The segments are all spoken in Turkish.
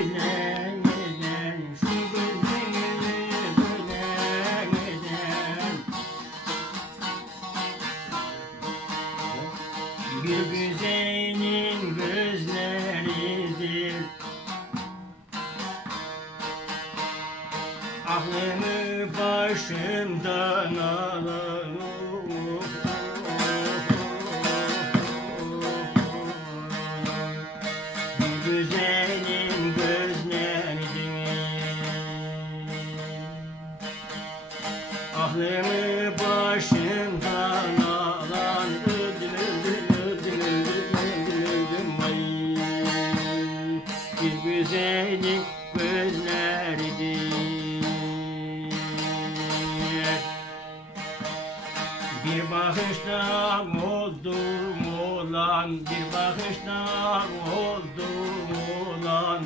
gülen eden, şu gözlerini gülen eden. Bir güzelin gözleridir, aklımı başımdan alır. Bir güzelin gözleridir, aklımı başımdan alan. Öldüm, öldüm, öldüm, öldüm, öldüm, öldüm, vay. Bir güzelin gözleridir. Bir bakışta oldum olan, bir bakışta oldum olan.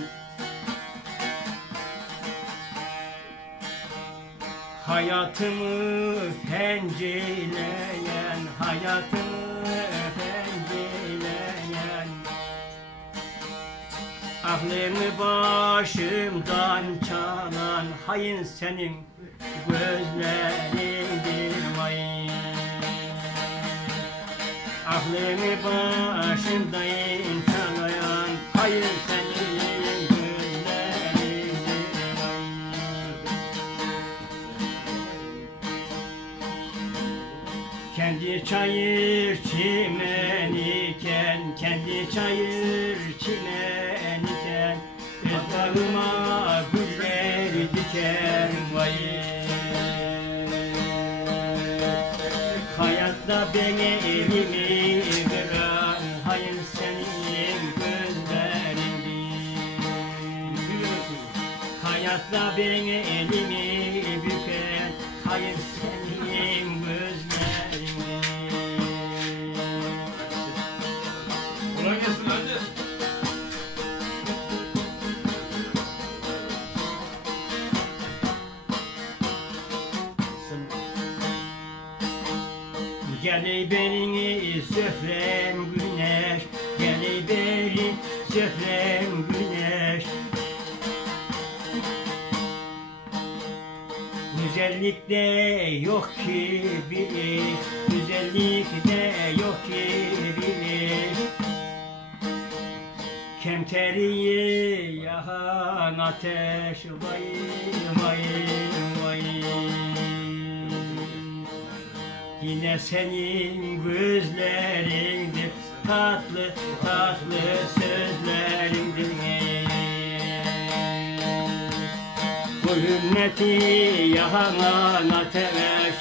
Hayatımı penceleyen, hayatımı penceleyen. Aklımı başımdan çalan hain senin gözlerindir, vay. Aklımı başımdan çalayan hain senin gözlerindir, vay. Kendi çayır çimen iken, kendi çayır çimen iken, öz bağıma güller diken, vay. Hayatta beni elimi veren hain senin gözlerindir. Hayatta beni elimi büken hain senin gözlerindir. Kolay gelsin hadi. Geli beni söfrem güneş, geli beni söfrem güneş. Güzellikte yok ki bir iş, güzellikte yok ki bir iş. Kemteriyi yakan ateş, vay vay vay. Yine senin gözlerindir, tatlı tatlı sözlerindir. Bu ümmeti yakan ateş,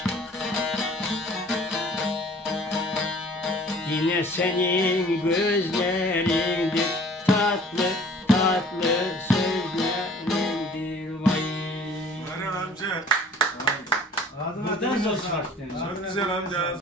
yine senin gözlerindir, tatlı tatlı sözlerindir, vay. Meral amca. Buradan zor çıkarttınız. Çok güzel amca.